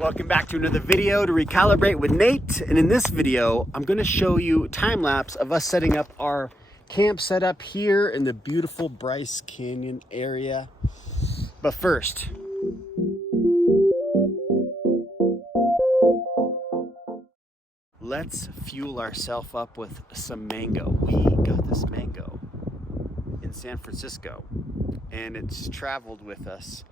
Welcome back to another video to Recalibrate with Nate. And in this video, I'm gonna show you time lapse of us setting up our camp setup here in the beautiful Bryce Canyon area. But first, let's fuel ourselves up with some mango. We got this mango in San Francisco and it's traveled with us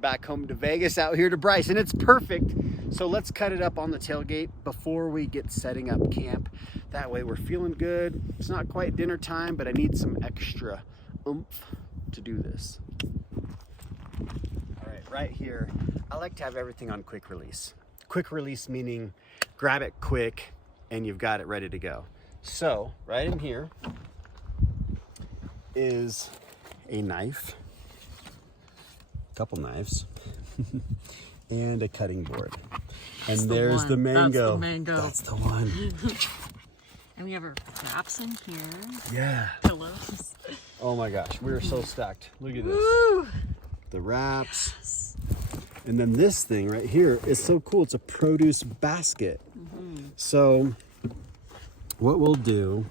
back home to Vegas, out here to Bryce, and it's perfect. So let's cut it up on the tailgate before we get setting up camp. That way we're feeling good. It's not quite dinner time, but I need some extra oomph to do this. All right, right here, I like to have everything on quick release. Quick release meaning grab it quick and you've got it ready to go. So right in here is a knife, couple knives, and a cutting board. And there's the mango. That's the mango. That's the one. And we have our wraps in here. Yeah. Pillows. Oh my gosh, we are so stacked. Look at this. Woo! The wraps. Yes. And then this thing right here is so cool. It's a produce basket. So what we'll do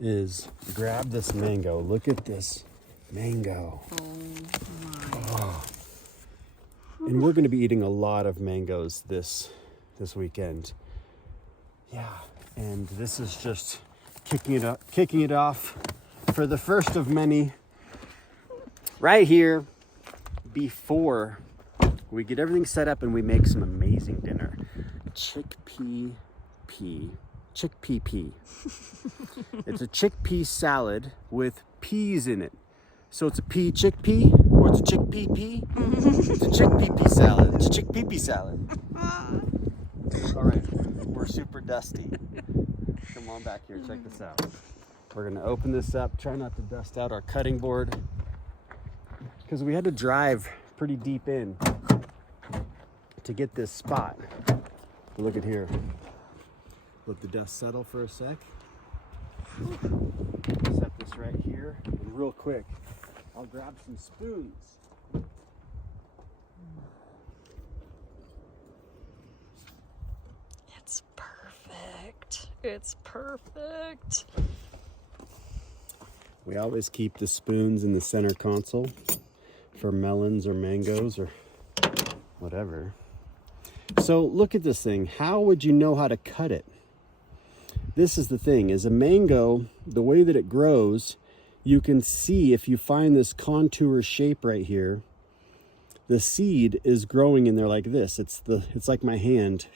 is grab this mango. Look at this mango. Oh my. Oh. And we're going to be eating a lot of mangoes this weekend. Yeah, and this is just kicking it off for the first of many right here before we get everything set up and we make some amazing dinner. Chickpea pea. It's a chickpea salad with peas in it. So it's a pea chickpea, or it's a chickpea pea. It's a chickpea pea salad. It's a chickpea pea salad. All right, we're super dusty. Come on back here, check this out. We're gonna open this up, try not to dust out our cutting board, because we had to drive pretty deep in to get this spot. Look at here. Let the dust settle for a sec. Set this right here, and real quick, I'll grab some spoons. It's perfect. It's perfect. We always keep the spoons in the center console for melons or mangoes or whatever. So look at this thing. How would you know how to cut it? This is the thing, is a mango, the way that it grows, you can see if you find this contour shape right here, the seed is growing in there like this. It's like my hand,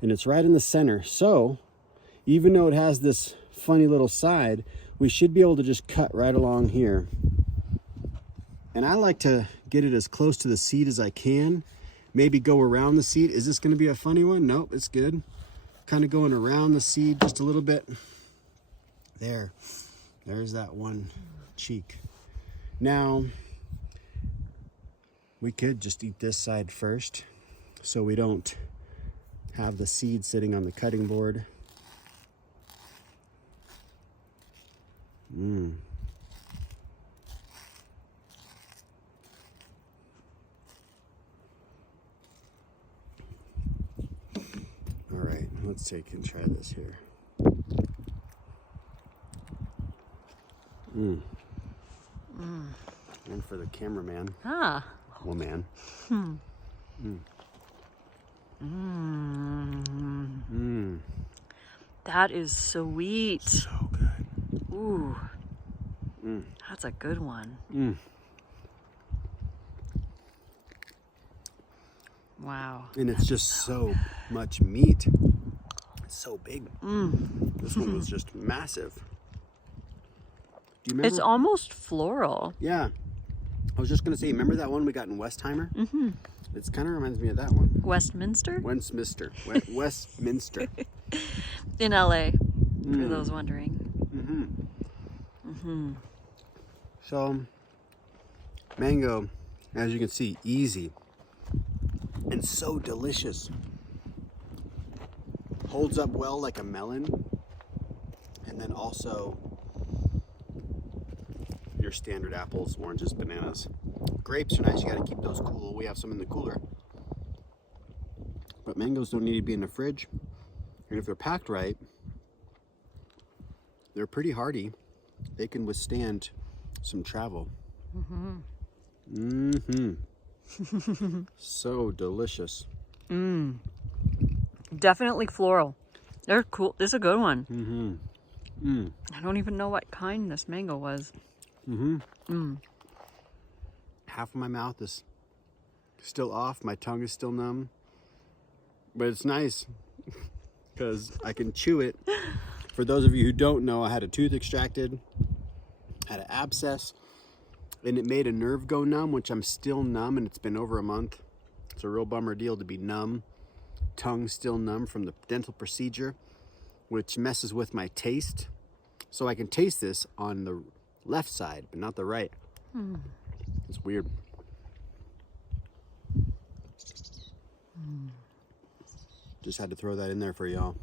and it's right in the center. So even though it has this funny little side, we should be able to just cut right along here. And I like to get it as close to the seed as I can. Maybe go around the seed. Is this going to be a funny one? Nope, it's good. Kind of going around the seed just a little bit. There's that one cheek. Now, we could just eat this side first so we don't have the seed sitting on the cutting board. All right, let's take and try this here. And for the cameraman. Woman. That is sweet. So good. Ooh. That's a good one. Wow. And it's just so much meat. It's so big. This one was just massive. Do you remember? It's almost floral. Yeah. I was just going to say, remember that one we got in Westheimer? It kind of reminds me of that one. Westminster? Westminster. Westminster. In LA, for those wondering. So, mango, as you can see, easy and so delicious. Holds up well like a melon, and then also your standard apples, oranges, bananas. Grapes are nice, you gotta keep those cool. We have some in the cooler. But mangoes don't need to be in the fridge. And if they're packed right, they're pretty hardy. They can withstand some travel. So delicious. Definitely floral. They're cool. This is a good one. I don't even know what kind this mango was. Half of my mouth is still off. My tongue is still numb. But it's nice because I can chew it. For those of you who don't know, I had a tooth extracted, had an abscess, and it made a nerve go numb, which I'm still numb, and it's been over a month. It's a real bummer deal to be numb. Tongue still numb from the dental procedure, which messes with my taste. So I can taste this on the left side, but not the right. It's weird. Just had to throw that in there for y'all.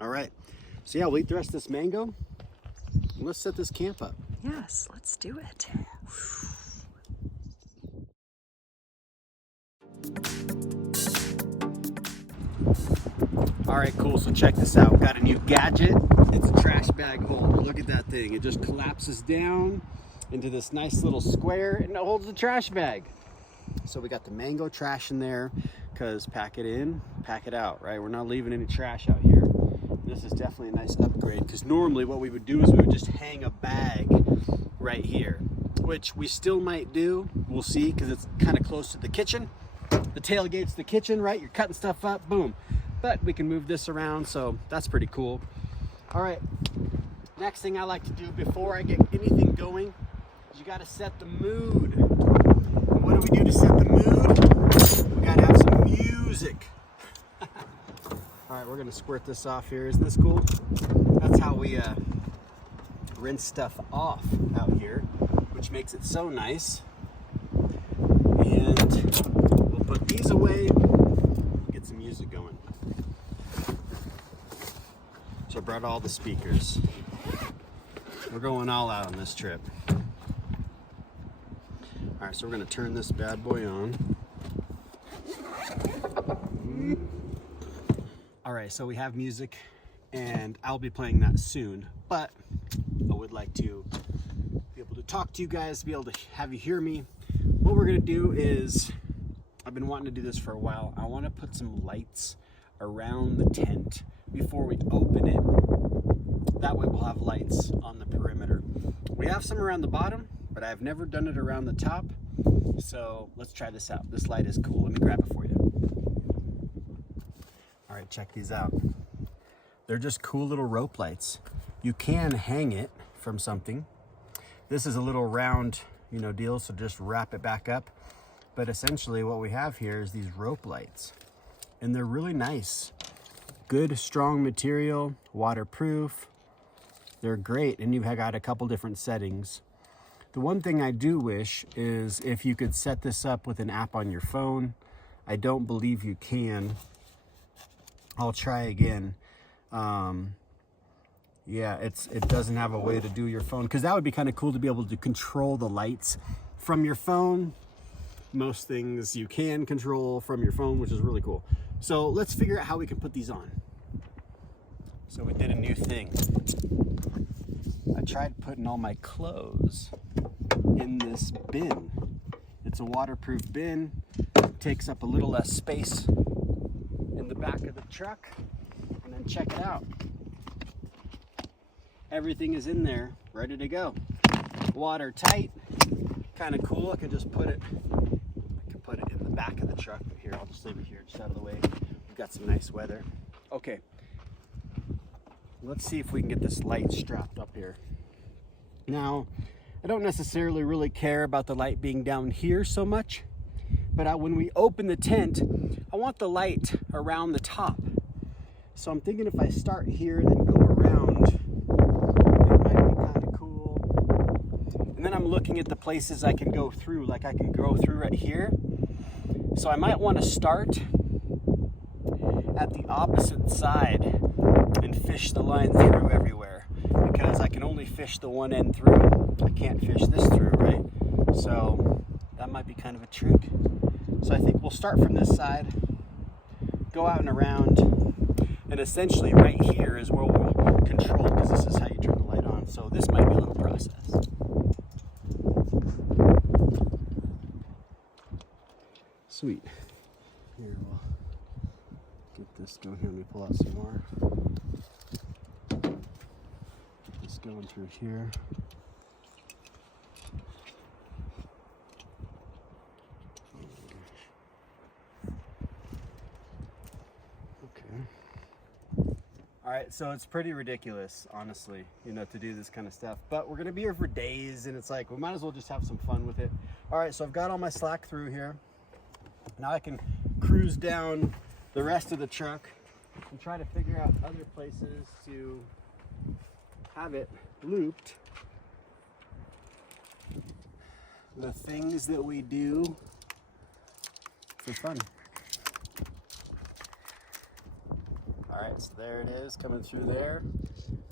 All right. So yeah, we'll eat the rest of this mango. And let's set this camp up. Yes, let's do it. All right, cool. So check this out. Got a new gadget. It's a trash bag holder. Look at that thing. It just collapses down into this nice little square and it holds the trash bag. So we got the mango trash in there because pack it in, pack it out, right? We're not leaving any trash out here. This is definitely a nice upgrade because normally what we would do is we would just hang a bag right here, which we still might do. We'll see because it's kind of close to the kitchen. The tailgate's the kitchen, right? You're cutting stuff up, boom. But we can move this around, so that's pretty cool. All right, next thing I like to do before I get anything going is you gotta set the mood. And what do we do to set the mood? We gotta have some music. All right, we're gonna squirt this off here. Isn't this cool? That's how we rinse stuff off out here, which makes it so nice. And we'll put these away, get some music going. So I brought all the speakers. We're going all out on this trip. All right, so we're gonna turn this bad boy on. All right, so we have music and I'll be playing that soon, but I would like to be able to talk to you guys, be able to have you hear me. What we're gonna do is, I've been wanting to do this for a while. I wanna put some lights around the tent before we open it. That way we'll have lights on the perimeter. We have some around the bottom, but I've never done it around the top. So let's try this out. This light is cool. Let me grab it for you. All right, check these out. They're just cool little rope lights. You can hang it from something. This is a little round, deal, so just wrap it back up. But essentially what we have here is these rope lights, and they're really nice. Good, strong material, waterproof. They're great, and you've got a couple different settings. The one thing I do wish is if you could set this up with an app on your phone. I don't believe you can. I'll try again. Yeah, it doesn't have a way to do your phone, because that would be kind of cool to be able to control the lights from your phone. Most things you can control from your phone, which is really cool. So let's figure out how we can put these on. So we did a new thing. I tried putting all my clothes in this bin. It's a waterproof bin. It takes up a little less space in the back of the truck. And then check it out. Everything is in there, ready to go. Watertight, kind of cool. I can just put it in the back of the truck. Here, I'll just leave it here, just out of the way. We've got some nice weather. Okay, let's see if we can get this light strapped up here. Now, I don't necessarily really care about the light being down here so much, but when we open the tent, I want the light around the top. So I'm thinking if I start here, then go around, it might be kind of cool. And then I'm looking at the places I can go through, like I can go through right here. So I might want to start at the opposite side and fish the line through everywhere, because I can only fish the one end through. I can't fish this through, right? So that might be kind of a trick. So I think we'll start from this side, go out and around, and essentially right here is where we'll control, because this is how you turn the light on. So this might be a little process. Sweet. Here, we'll get this going here. Let me pull out some more. Get this going through here. All right, so it's pretty ridiculous, honestly, you know, to do this kind of stuff. But we're gonna be here for days, and it's like, we might as well just have some fun with it. All right, so I've got all my slack through here. Now I can cruise down the rest of the truck and try to figure out other places to have it looped. The things that we do for fun. All right, so there it is, coming through there.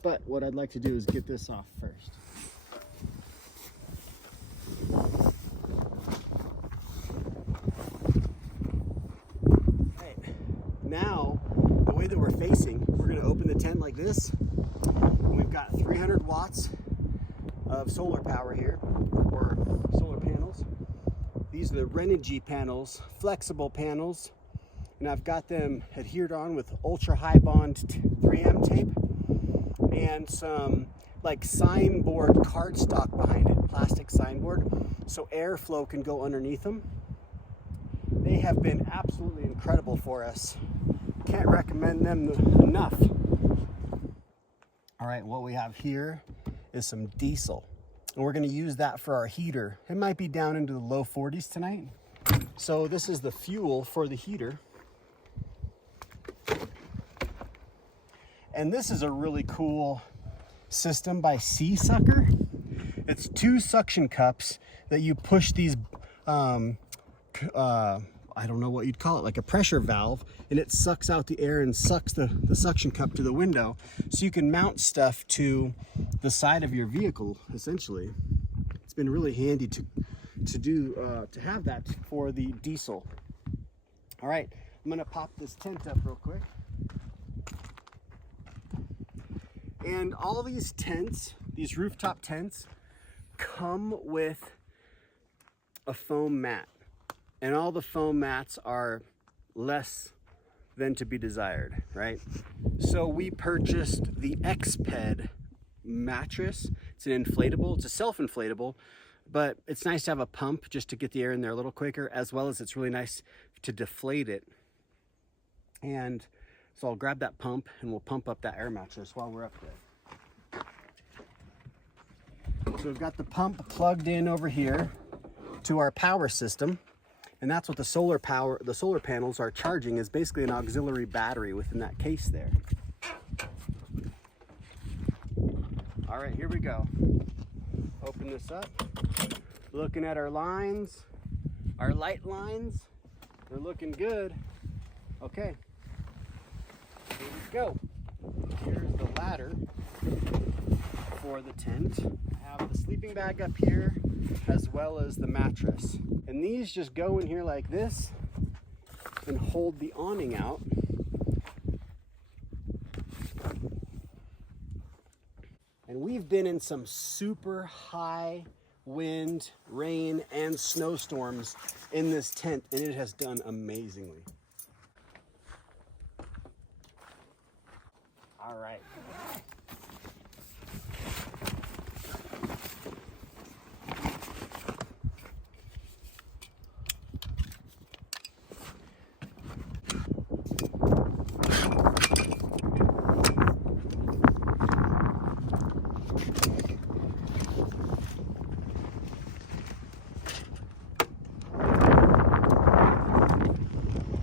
But what I'd like to do is get this off first. Right. Now, the way that we're facing, we're gonna open the tent like this. And we've got 300 watts of solar power here, or solar panels. These are the Renogy panels, flexible panels. And I've got them adhered on with ultra high bond 3M tape and some like signboard cardstock behind it, plastic signboard, so airflow can go underneath them. They have been absolutely incredible for us. Can't recommend them enough. All right, what we have here is some diesel, and we're gonna use that for our heater. It might be down into the low 40s tonight. So this is the fuel for the heater. And this is a really cool system by Sea Sucker. It's 2 suction cups that you push these, I don't know what you'd call it, like a pressure valve, and it sucks out the air and sucks the suction cup to the window. So you can mount stuff to the side of your vehicle, essentially. It's been really handy to have that for the diesel. All right, I'm gonna pop this tent up real quick. And all these tents, these rooftop tents, come with a foam mat. And all the foam mats are less than to be desired, right? So we purchased the Xped mattress. It's an inflatable, it's a self-inflatable, but it's nice to have a pump just to get the air in there a little quicker, as well as it's really nice to deflate it. And so I'll grab that pump and we'll pump up that air mattress while we're up there. So we've got the pump plugged in over here to our power system, and that's what the solar panels are charging, is basically an auxiliary battery within that case there. All right, here we go. Open this up. Looking at our lines, our light lines, they're looking good. Okay. Here we go. Here's the ladder for the tent. I have the sleeping bag up here as well as the mattress. And these just go in here like this and hold the awning out. And we've been in some super high wind, rain, and snowstorms in this tent, and it has done amazingly. All right.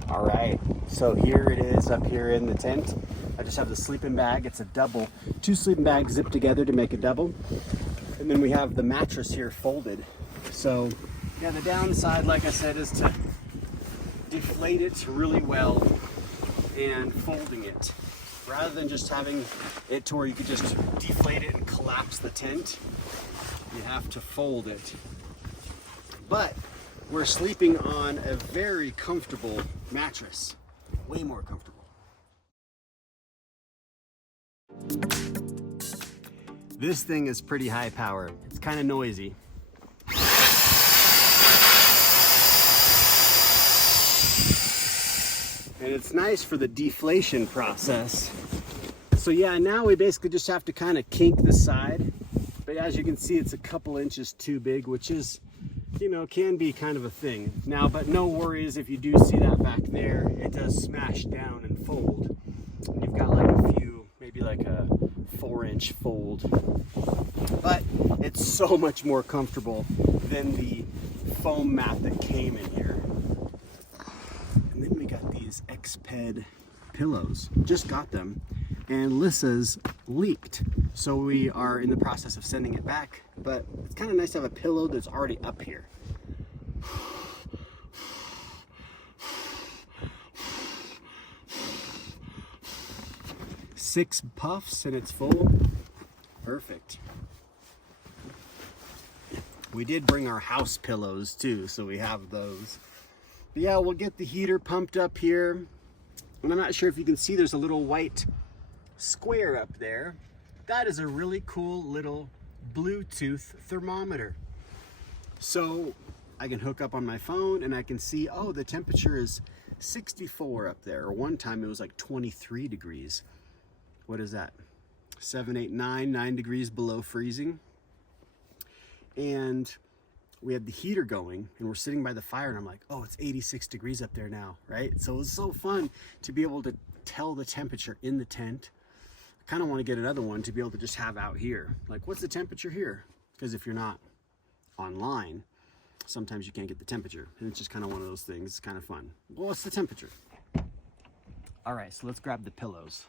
All right, so here it is up here in the tent. I just have the sleeping bag. It's a double, 2 sleeping bags zipped together to make a double. And then we have the mattress here folded. So yeah, the downside, like I said, is to deflate it really well and folding it. Rather than just having it to where you could just deflate it and collapse the tent, you have to fold it. But we're sleeping on a very comfortable mattress. Way more comfortable. This thing is pretty high powered. It's kind of noisy. And it's nice for the deflation process. So yeah, now we basically just have to kind of kink the side. But as you can see, it's a couple inches too big, which is, you know, can be kind of a thing. Now, but no worries if you do see that back there, it does smash down and fold. And you've got like a few, maybe like a 4-inch fold. But it's so much more comfortable than the foam mat that came in here. And then we got these X-Ped pillows. Just got them. And Lissa's leaked. So we are in the process of sending it back, but it's kind of nice to have a pillow that's already up here. 6 puffs and it's full. Perfect. We did bring our house pillows too, so we have those. But yeah, we'll get the heater pumped up here. And I'm not sure if you can see, there's a little white square up there. That is a really cool little Bluetooth thermometer. So I can hook up on my phone and I can see, oh, the temperature is 64 up there. Or one time it was like 23 degrees. What is that? 7, 8, 9 degrees below freezing. And we had the heater going and we're sitting by the fire and I'm like, oh, it's 86 degrees up there now, right? So it was so fun to be able to tell the temperature in the tent. I kind of want to get another one to be able to just have out here. Like, what's the temperature here? Because if you're not online, sometimes you can't get the temperature. And it's just kind of one of those things. It's kind of fun. Well, what's the temperature? All right, so let's grab the pillows.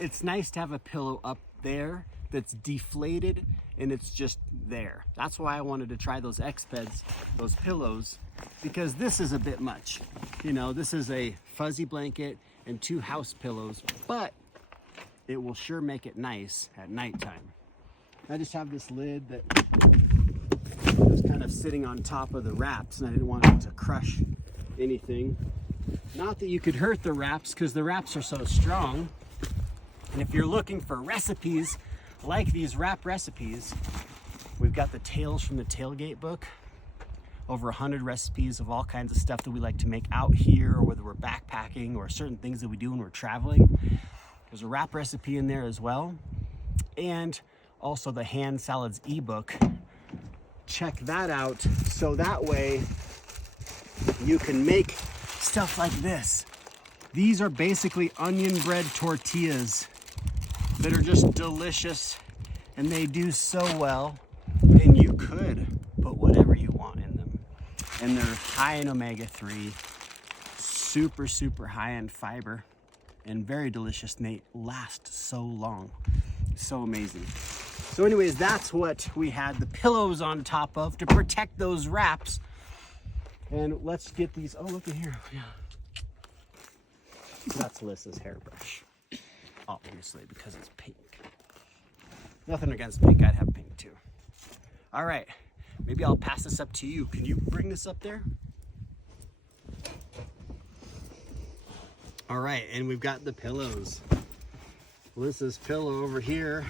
It's nice to have a pillow up there that's deflated and it's just there. That's why I wanted to try those X-Peds, those pillows, because this is a bit much. You know, this is a fuzzy blanket and 2 house pillows, but it will sure make it nice at nighttime. I just have this lid that was kind of sitting on top of the wraps and I didn't want it to crush anything. Not that you could hurt the wraps because the wraps are so strong. And if you're looking for recipes like these wrap recipes, we've got the Tales from the Tailgate book. Over 100 recipes of all kinds of stuff that we like to make out here, or whether we're backpacking or certain things that we do when we're traveling. There's a wrap recipe in there as well. And also the Hand Salads ebook. Check that out so that way you can make stuff like this. These are basically onion bread tortillas that are just delicious and they do so well. And you could put whatever you want in them. And they're high in omega-3, super, super high in fiber, and very delicious, and they last so long. So amazing. So anyways, that's what we had the pillows on top of to protect those wraps. And let's get these, oh, look at here. Yeah. That's Lissa's hairbrush, obviously, because it's pink. Nothing against pink, I'd have pink too. All right, maybe I'll pass this up to you. Can you bring this up there? All right, and we've got the pillows. Lissa's pillow over here,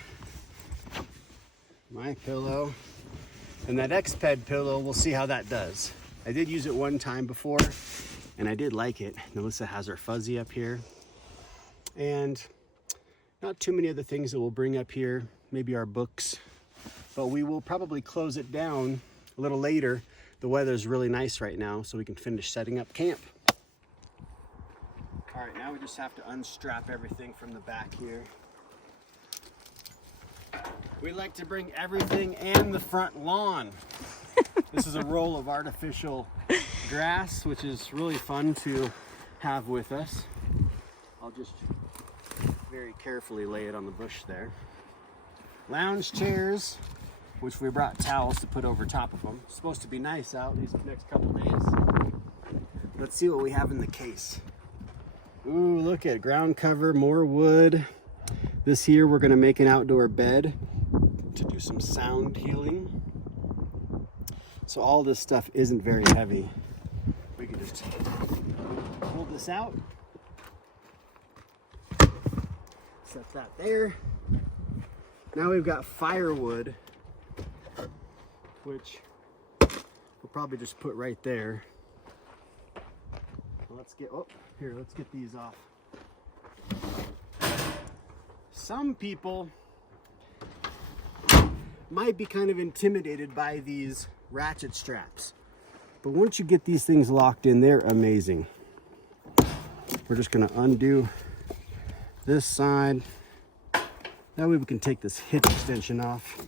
my pillow, and that X-Ped pillow, we'll see how that does. I did use it one time before, and I did like it. Melissa has her fuzzy up here. And not too many other things that we'll bring up here, maybe our books, but we will probably close it down a little later. The weather's really nice right now, so we can finish setting up camp. All right, now we just have to unstrap everything from the back here. We like to bring everything and the front lawn. This is a roll of artificial grass, which is really fun to have with us. I'll just very carefully lay it on the bush there. Lounge chairs, which we brought towels to put over top of them. It's supposed to be nice out these next couple days. Let's see what we have in the case. Ooh, look at ground cover, more wood. This here, we're gonna make an outdoor bed to do some sound healing. So all this stuff isn't very heavy. We can just pull this out. Set that there. Now we've got firewood, which we'll probably just put right there. Let's get these off. Some people might be kind of intimidated by these ratchet straps, but once you get these things locked in, they're amazing. We're just going to undo this side. That way we can take this hitch extension off.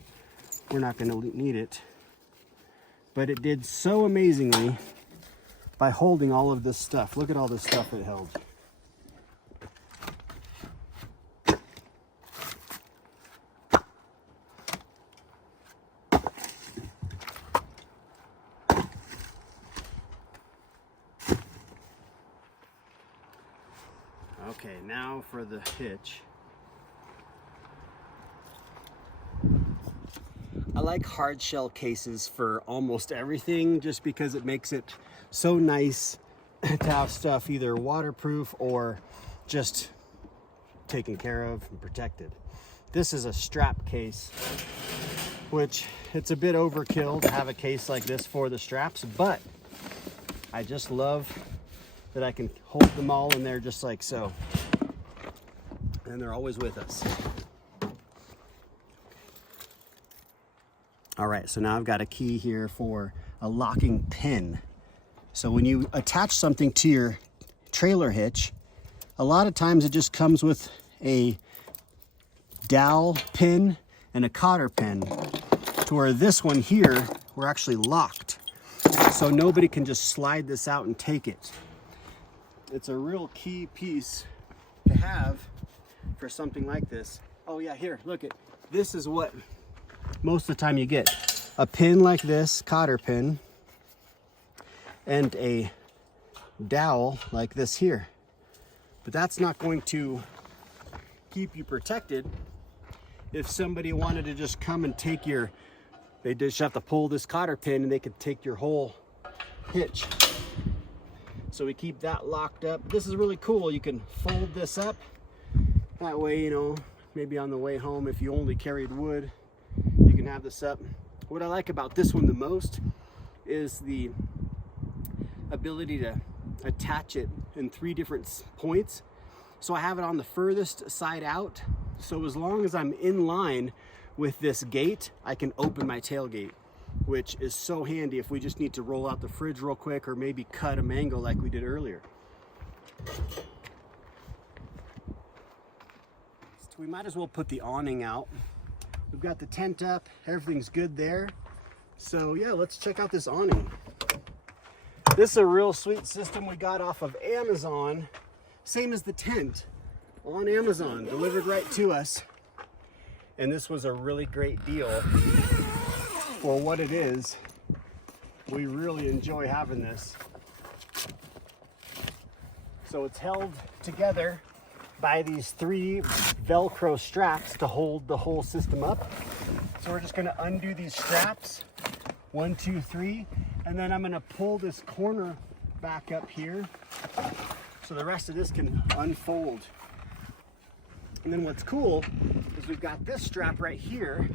We're not going to need it, but it did so amazingly by holding all of this stuff. Look at all this stuff it held. Okay, now for the hitch. I like hard shell cases for almost everything just because it makes it so nice to have stuff either waterproof or just taken care of and protected. This is a strap case, which it's a bit overkill to have a case like this for the straps, but I just love that I can hold them all in there just like so. And they're always with us. All right, so now I've got a key here for a locking pin. So when you attach something to your trailer hitch, a lot of times it just comes with a dowel pin and a cotter pin, to where this one here, we're actually locked. So nobody can just slide this out and take it. It's a real key piece to have for something like this. Oh yeah, here, look it. This is what most of the time you get. A pin like this, cotter pin, and a dowel like this here. But that's not going to keep you protected. If somebody wanted to just come and take your, they just have to pull this cotter pin and they could take your whole hitch. So we keep that locked up. This is really cool. You can fold this up. That way, you know, maybe on the way home, if you only carried wood, you can have this up. What I like about this one the most is the ability to attach it in 3 different points. So I have it on the furthest side out. So as long as I'm in line with this gate, I can open my tailgate, which is so handy if we just need to roll out the fridge real quick or maybe cut a mango like we did earlier. So we might as well put the awning out. We've got the tent up, everything's good there. So yeah, let's check out this awning. This is a real sweet system we got off of Amazon. Same as the tent on Amazon, delivered right to us. And this was a really great deal for what it is. We really enjoy having this. So it's held together by these 3 Velcro straps to hold the whole system up. So we're just gonna undo these straps, 1, 2, 3, and then I'm gonna pull this corner back up here so the rest of this can unfold. And then what's cool is we've got this strap right here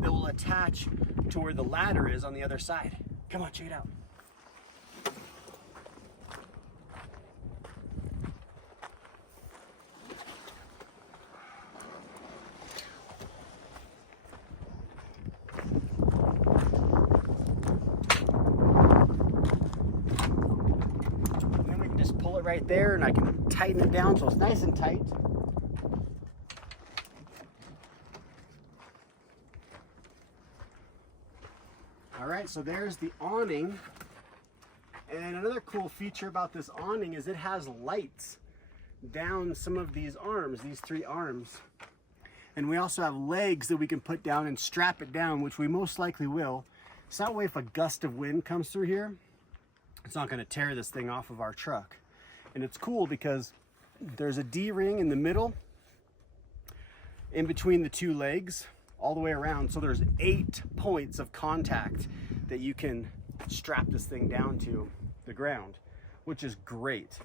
that will attach to where the ladder is on the other side. Come on, check it out. And then we can just pull it right there and I can tighten it down so it's nice and tight. All right, so there's the awning. And another cool feature about this awning is it has lights down some of these arms, these 3 arms. And we also have legs that we can put down and strap it down, which we most likely will. So that way if a gust of wind comes through here, it's not gonna tear this thing off of our truck. And it's cool because there's a D-ring in the middle, in between the 2 legs, all the way around. So there's 8 points of contact that you can strap this thing down to the ground, which is great.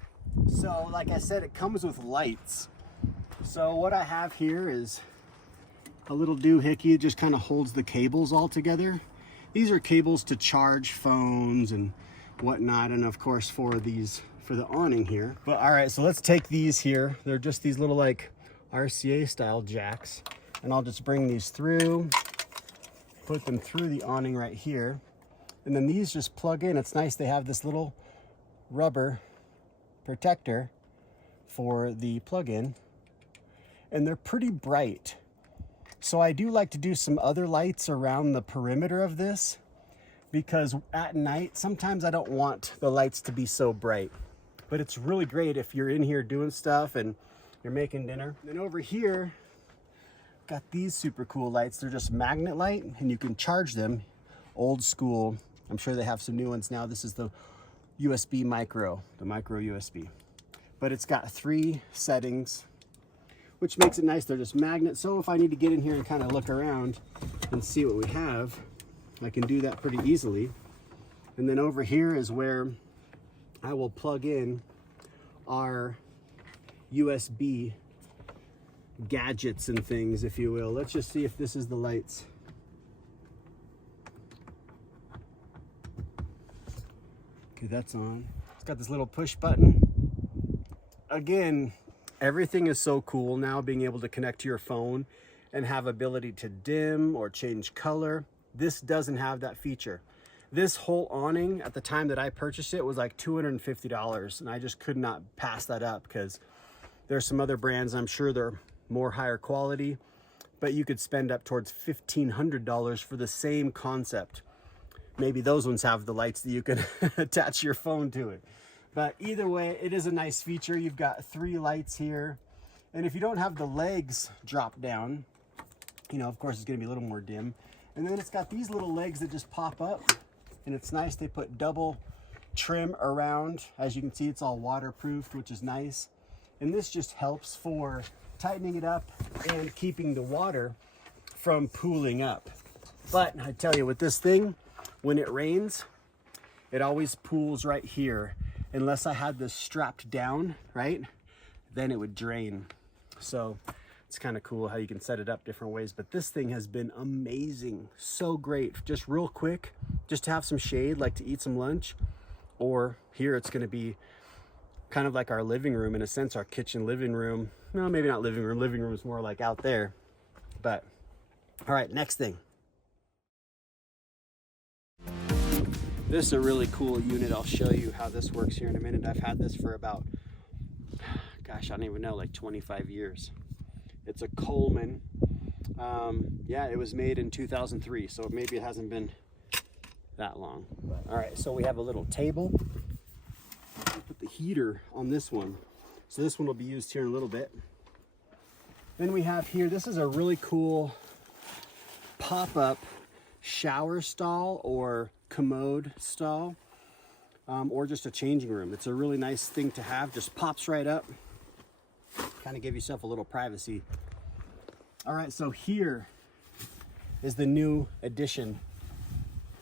So like I said, it comes with lights. So what I have here is a little doohickey. It just kind of holds the cables all together. These are cables to charge phones and whatnot, and of course for the awning here. But all right, so let's take these here. They're just these little like RCA style jacks, and I'll just bring these through, put them through the awning right here, and then these just plug in. It's nice they have this little rubber protector for the plug-in, and they're pretty bright. So I do like to do some other lights around the perimeter of this, because at night sometimes I don't want the lights to be so bright. But it's really great if you're in here doing stuff and you're making dinner. Then over here, got these super cool lights. They're just magnet light, and you can charge them old school. I'm sure they have some new ones now. This is the USB micro, the micro USB. But it's got 3 settings, which makes it nice. They're just magnets. So if I need to get in here and kind of look around and see what we have, I can do that pretty easily. And then over here is where I will plug in our USB gadgets and things, if you will. Let's just see if this is the lights. Okay, that's on. It's got this little push button. Again, everything is so cool now, being able to connect to your phone and have ability to dim or change color. This doesn't have that feature. This whole awning, at the time that I purchased it, was like $250, and I just could not pass that up, because there's some other brands, I'm sure they're more higher quality, but you could spend up towards $1,500 for the same concept. Maybe those ones have the lights that you can attach your phone to it. But either way, it is a nice feature. You've got 3 lights here. And if you don't have the legs drop down, you know, of course it's gonna be a little more dim. And then it's got these little legs that just pop up, and it's nice. They put double trim around. As you can see, it's all waterproofed, which is nice. And this just helps for tightening it up and keeping the water from pooling up. But I tell you, with this thing, when it rains, it always pools right here. Unless I had this strapped down, right, then it would drain. So it's kind of cool how you can set it up different ways. But this thing has been amazing. So great. Just real quick, just to have some shade, like to eat some lunch. Or here it's going to be kind of like our living room, in a sense, our kitchen living room. No, maybe not living room. Living room is more like out there. But all right, next thing. This is a really cool unit. I'll show you how this works here in a minute. I've had this for about, gosh, I don't even know, like 25 years. It's a Coleman. Yeah, it was made in 2003, so maybe it hasn't been that long. All right, so we have a little table. We'll put the heater on this one. So this one will be used here in a little bit. Then we have here, this is a really cool pop-up shower stall or commode stall, or just a changing room. It's a really nice thing to have. Just pops right up. Kind of give yourself a little privacy. All right, so here is the new addition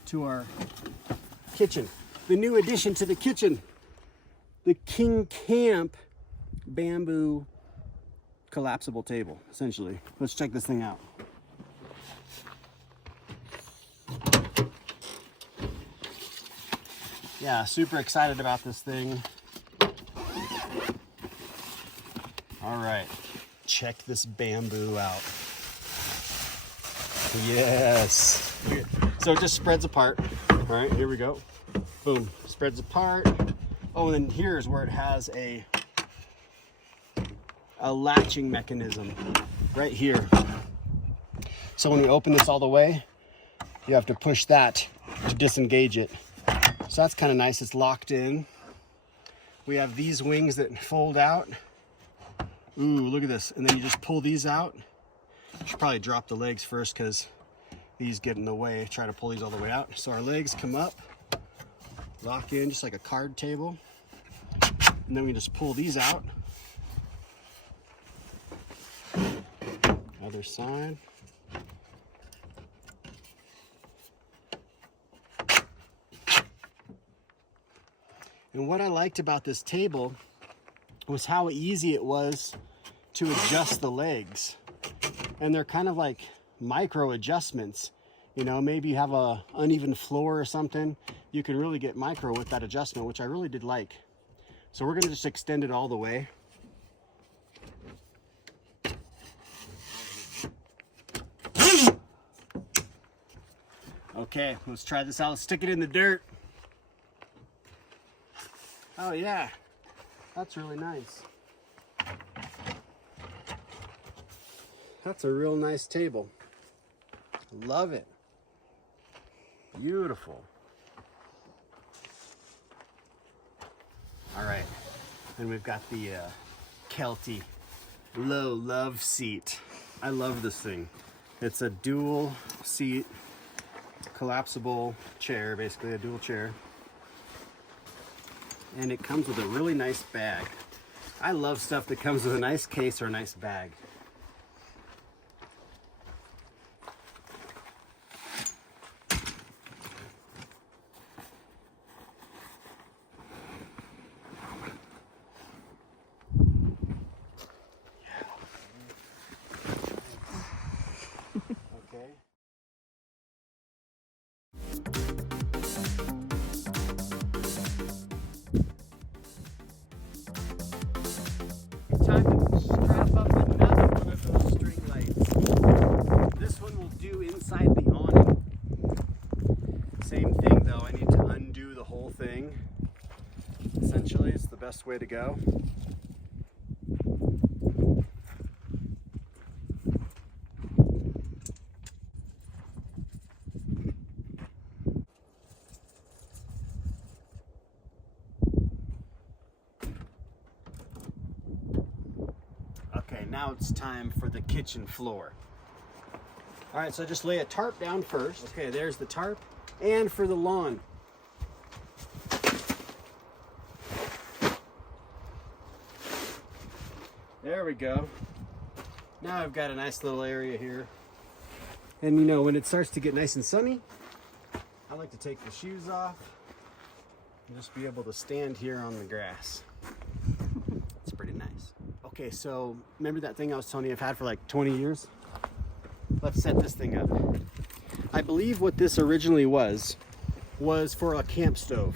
to our kitchen. The new addition to the kitchen, the King Camp bamboo collapsible table, essentially. Let's check this thing out. Yeah, super excited about this thing. All right, check this bamboo out. Yes. So it just spreads apart. All right, here we go. Boom, spreads apart. Oh, and then here's where it has a latching mechanism right here. So when we open this all the way, you have to push that to disengage it. So that's kind of nice. It's locked in. We have these wings that fold out. Ooh, look at this. And then you just pull these out. Should probably drop the legs first because these get in the way. Try to pull these all the way out. So our legs come up, lock in just like a card table. And then we just pull these out. Other side. And what I liked about this table was how easy it was to adjust the legs. And they're kind of like micro adjustments. You know, maybe you have a uneven floor or something. You can really get micro with that adjustment, which I really did like. So we're gonna just extend it all the way. Okay, let's try this out. Let's stick it in the dirt. Oh yeah, that's really nice. That's a real nice table. Love it. Beautiful. All right, and we've got the Kelty low love seat. I love this thing. It's a dual seat, collapsible chair, basically a dual chair. And it comes with a really nice bag. I love stuff that comes with a nice case or a nice bag. Okay. Time to strap up another one of those string lights. This one will do inside the awning. Same thing though, I need to undo the whole thing. Essentially, it's the best way to go. Okay, now it's time for the kitchen floor. All right, so just lay a tarp down first. Okay, there's the tarp. And for the lawn. There we go. Now I've got a nice little area here. And you know, when it starts to get nice and sunny, I like to take the shoes off and just be able to stand here on the grass. It's pretty nice. Okay, so remember that thing I was telling you I've had for like 20 years? Let's set this thing up. I believe what this originally was for a camp stove.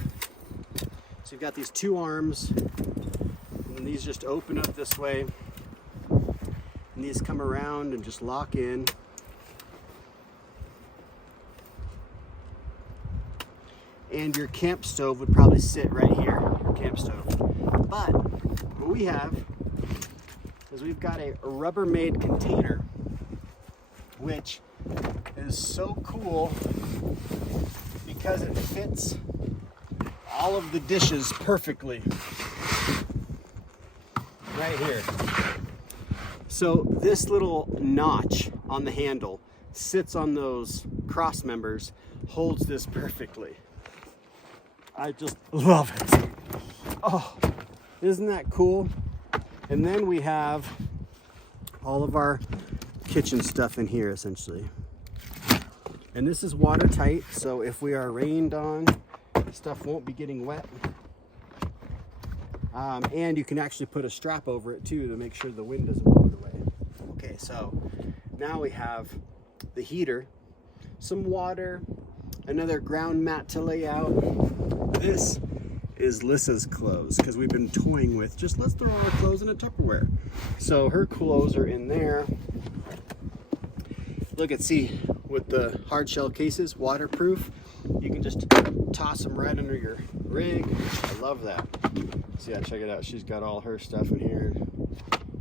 So you've got these two arms, and these just open up this way, and these come around and just lock in. And your camp stove would probably sit right here, your camp stove. But what we have is we've got a Rubbermaid container, which is so cool because it fits all of the dishes perfectly right here. So this little notch on the handle sits on those cross members, holds this perfectly. I just love it. Oh, isn't that cool? And then we have all of our kitchen stuff in here essentially. And this is watertight, so if we are rained on, stuff won't be getting wet. And you can actually put a strap over it too to make sure the wind doesn't blow it away. Okay, so now we have the heater, some water, another ground mat to lay out. This is Lissa's clothes because we've been toying with just let's throw our clothes in a Tupperware. So her clothes are in there. Look at, see, with the hard shell cases, waterproof. You can just toss them right under your rig. I love that. So yeah, check it out. She's got all her stuff in here.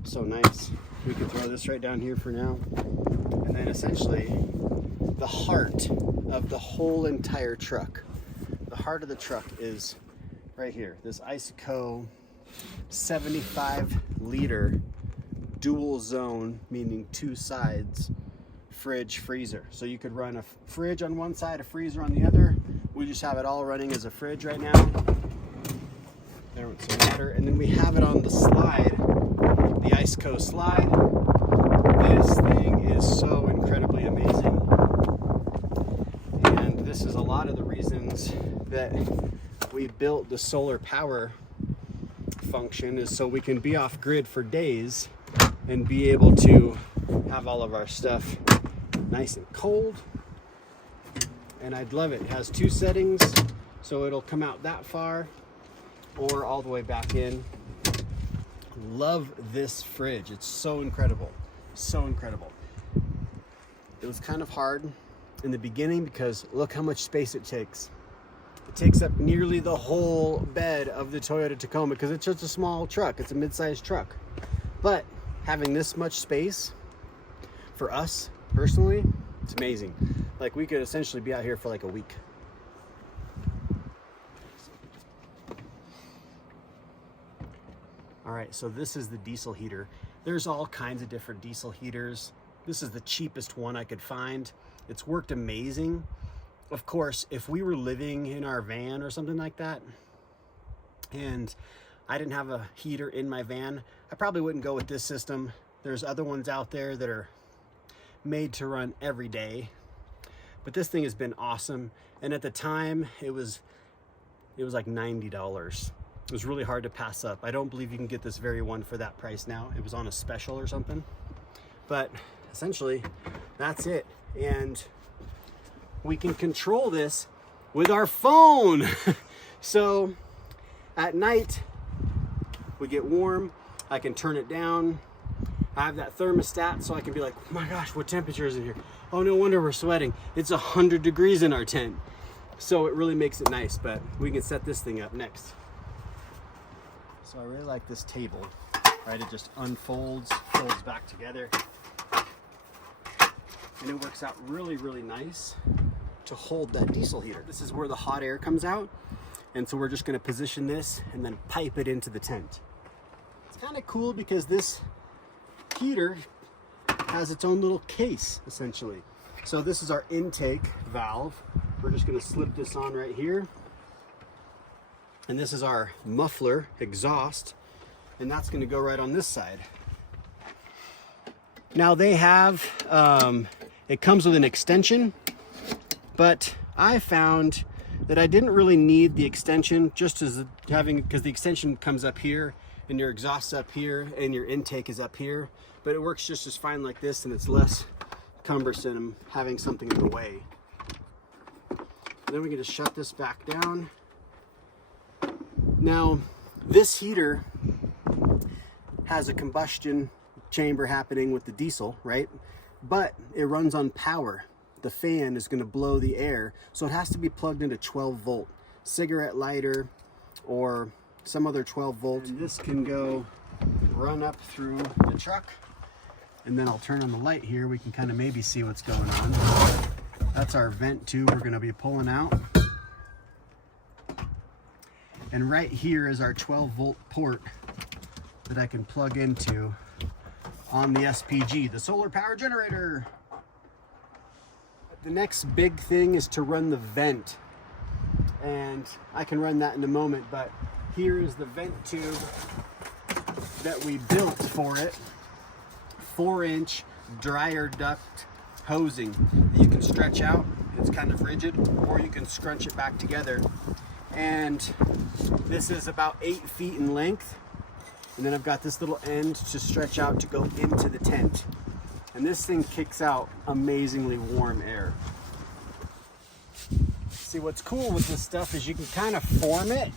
So nice. We can throw this right down here for now. And then essentially the heart of the whole entire truck. The heart of the truck is right here. This Iceco 75-liter dual zone, meaning two sides, fridge freezer. So you could run a fridge on one side, a freezer on the other. We just have it all running as a fridge right now. There with some water, and then we have it on the slide, the Iceco slide. This thing is so incredibly amazing, and this is a lot of the reasons that we we built the solar power function is so we can be off grid for days and be able to have all of our stuff nice and cold. And I'd love it. It has 2 settings, so it'll come out that far or all the way back in. Love this fridge. It's so incredible. So incredible. It was kind of hard in the beginning because look how much space it takes. It takes up nearly the whole bed of the Toyota Tacoma because it's just a small truck. It's a mid-sized truck. But having this much space for us personally, it's amazing. Like we could essentially be out here for like a week. All right, so this is the diesel heater. There's all kinds of different diesel heaters. This is the cheapest one I could find. It's worked amazing. Of course, if we were living in our van or something like that, and I didn't have a heater in my van, I probably wouldn't go with this system. There's other ones out there that are made to run every day. But this thing has been awesome. And at the time, it was like $90. It was really hard to pass up. I don't believe you can get this very one for that price now. It was on a special or something. But essentially, that's it. And we can control this with our phone. So at night, we get warm. I can turn it down. I have that thermostat so I can be like, oh my gosh, what temperature is in here? Oh, no wonder we're sweating. It's 100 degrees in our tent. So it really makes it nice, but we can set this thing up next. So I really like this table, right? It just unfolds, folds back together. And it works out really, really nice to hold that diesel heater. This is where the hot air comes out. And so we're just gonna position this and then pipe it into the tent. It's kind of cool because this heater has its own little case, essentially. So this is our intake valve. We're just gonna slip this on right here. And this is our muffler exhaust, and that's gonna go right on this side. Now they have, it comes with an extension, but I found that I didn't really need the extension just as having, because the extension comes up here and your exhaust's up here and your intake is up here, but it works just as fine like this and it's less cumbersome having something in the way. And then we can just shut this back down. Now, this heater has a combustion chamber happening with the diesel, right? But it runs on power. The fan is going to blow the air, so it has to be plugged into 12 volt cigarette lighter or some other 12 volt. And this can go run up through the truck, and then I'll turn on the light here. We can kind of maybe see what's going on. That's our vent tube we're going to be pulling out. And right here is our 12 volt port that I can plug into on the SPG, the solar power generator. The next big thing is to run the vent. And I can run that in a moment, but here is the vent tube that we built for it. 4-inch dryer duct hosing that you can stretch out. It's kind of rigid, or you can scrunch it back together. And this is about 8 feet in length. And then I've got this little end to stretch out to go into the tent. And this thing kicks out amazingly warm air. See, what's cool with this stuff is you can kind of form it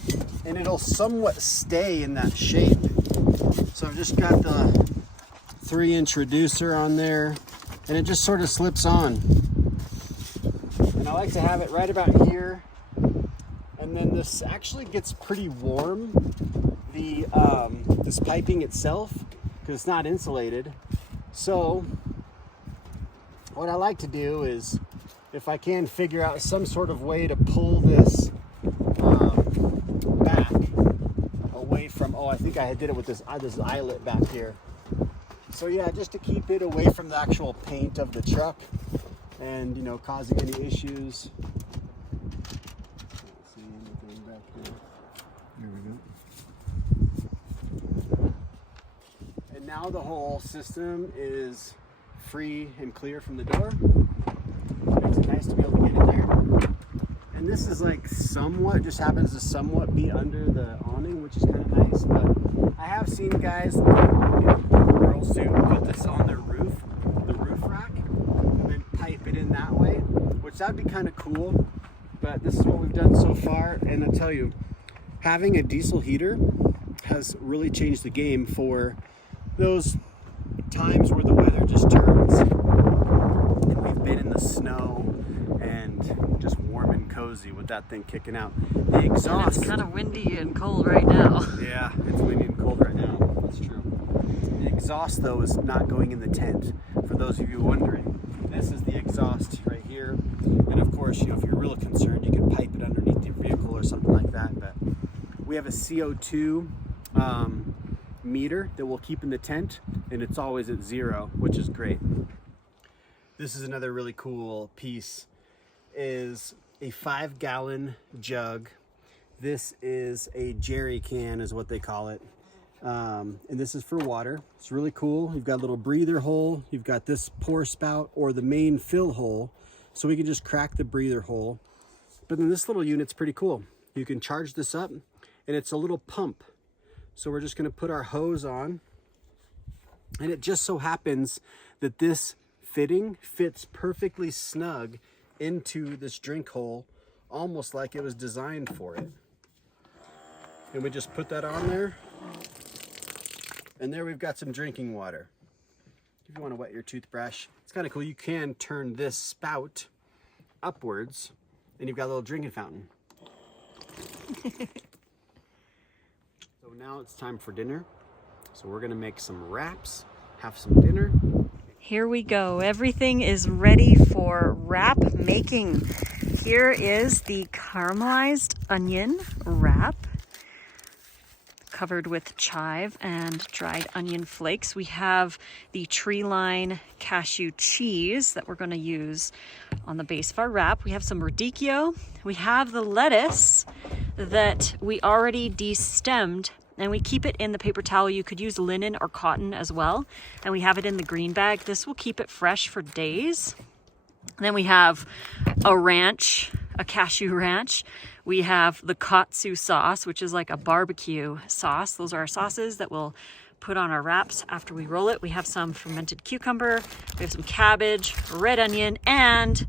and it'll somewhat stay in that shape. So I've just got the 3-inch reducer on there and it just sort of slips on. And I like to have it right about here. And then this actually gets pretty warm, this piping itself, because it's not insulated. So what I like to do is, if I can figure out some sort of way to pull this back away from, I think I did it with this eyelet back here. So yeah, just to keep it away from the actual paint of the truck and, causing any issues. Now the whole system is free and clear from the door. Makes it nice to be able to get in there. And this is like somewhat, just happens to somewhat be under the awning, which is kind of nice. But I have seen guys, girls too, put this on their roof, the roof rack, and then pipe it in that way, which that'd be kind of cool. But this is what we've done so far, and I'll tell you, having a diesel heater has really changed the game for those times where the weather just turns and we've been in the snow and just warm and cozy with that thing kicking out. The exhaust. It's kind of windy and cold right now. Yeah, it's windy and cold right now. That's true. The exhaust though is not going in the tent. For those of you wondering, this is the exhaust right here. And of course, you know, if you're real concerned, you can pipe it underneath the vehicle or something like that. But we have a CO2 meter that we'll keep in the tent, and it's always at 0, which is great. This is another really cool piece, is a 5-gallon jug. This is a jerry can is what they call it, and this is for water. It's really cool. You've got a little breather hole, you've got this pour spout or the main fill hole, so we can just crack the breather hole. But then this little unit's pretty cool. You can charge this up, and it's a little pump. So we're just going to put our hose on, and it just so happens that this fitting fits perfectly snug into this drink hole, almost like it was designed for it. And we just put that on there, and there we've got some drinking water. If you want to wet your toothbrush, it's kind of cool. You can turn this spout upwards, and you've got a little drinking fountain. So now it's time for dinner. So we're gonna make some wraps, have some dinner. Here we go. Everything is ready for wrap making. Here is the caramelized onion wrap, covered with chive and dried onion flakes. We have the tree line cashew cheese that we're going to use on the base of our wrap. We have some radicchio. We have the lettuce that we already destemmed, and we keep it in the paper towel. You could use linen or cotton as well. And we have it in the green bag. This will keep it fresh for days. And then we have a ranch, a cashew ranch. We have the katsu sauce, which is like a barbecue sauce. Those are our sauces that we'll put on our wraps after we roll it. We have some fermented cucumber. We have some cabbage, red onion, and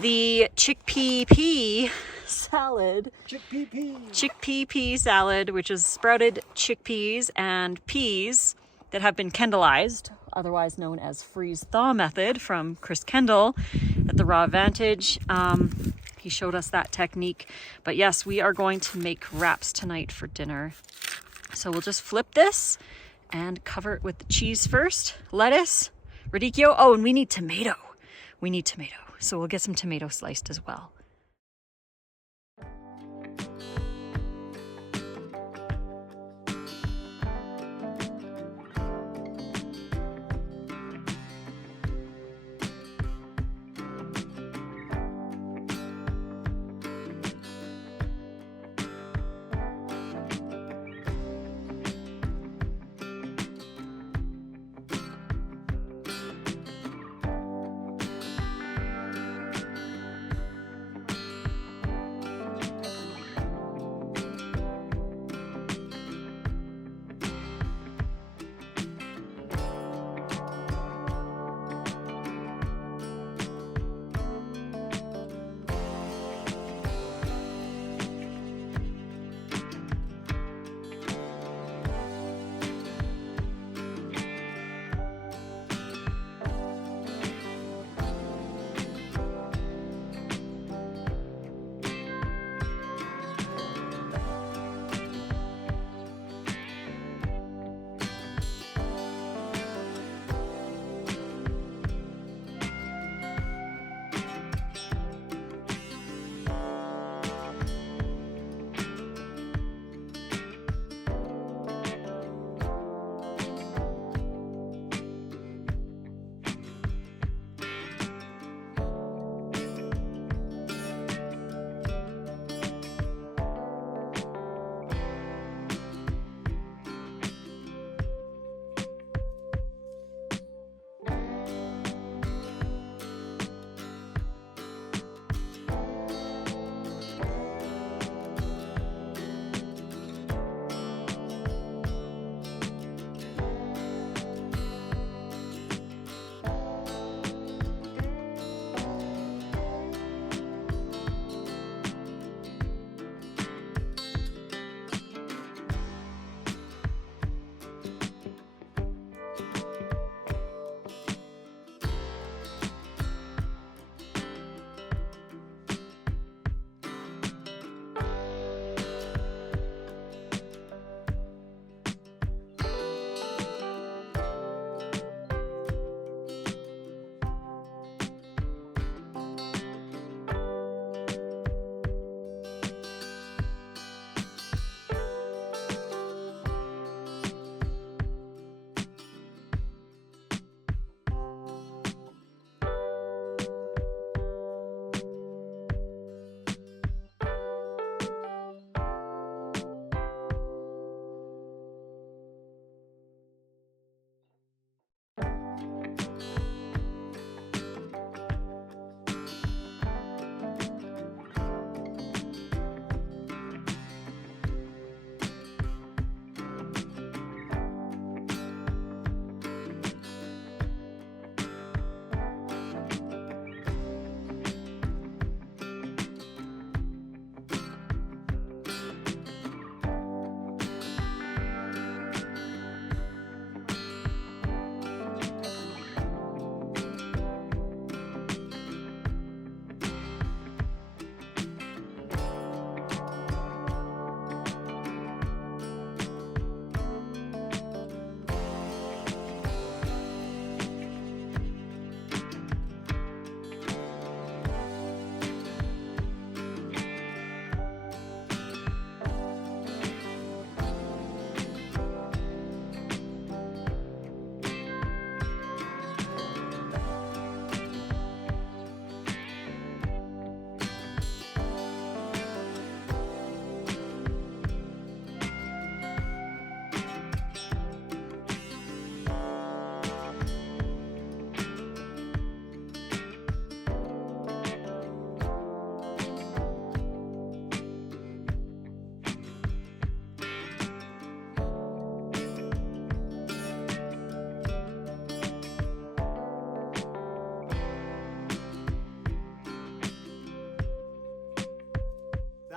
the chickpea pea salad. Chickpea pea salad, which is sprouted chickpeas and peas that have been kendallized, otherwise known as freeze-thaw method, from Chris Kendall at the Raw Advantage. He showed us that technique. But yes, we are going to make wraps tonight for dinner. So we'll just flip this and cover it with the cheese first, lettuce, radicchio. Oh, and we need tomato. So we'll get some tomato sliced as well.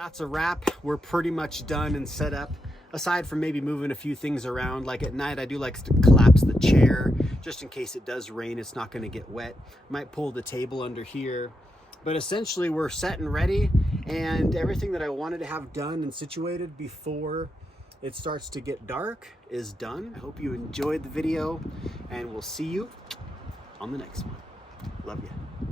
That's a wrap. We're pretty much done and set up. Aside from maybe moving a few things around, like at night I do like to collapse the chair just in case it does rain, it's not going to get wet. Might pull the table under here. But essentially we're set and ready, and everything that I wanted to have done and situated before it starts to get dark is done. I hope you enjoyed the video, and we'll see you on the next one. Love you.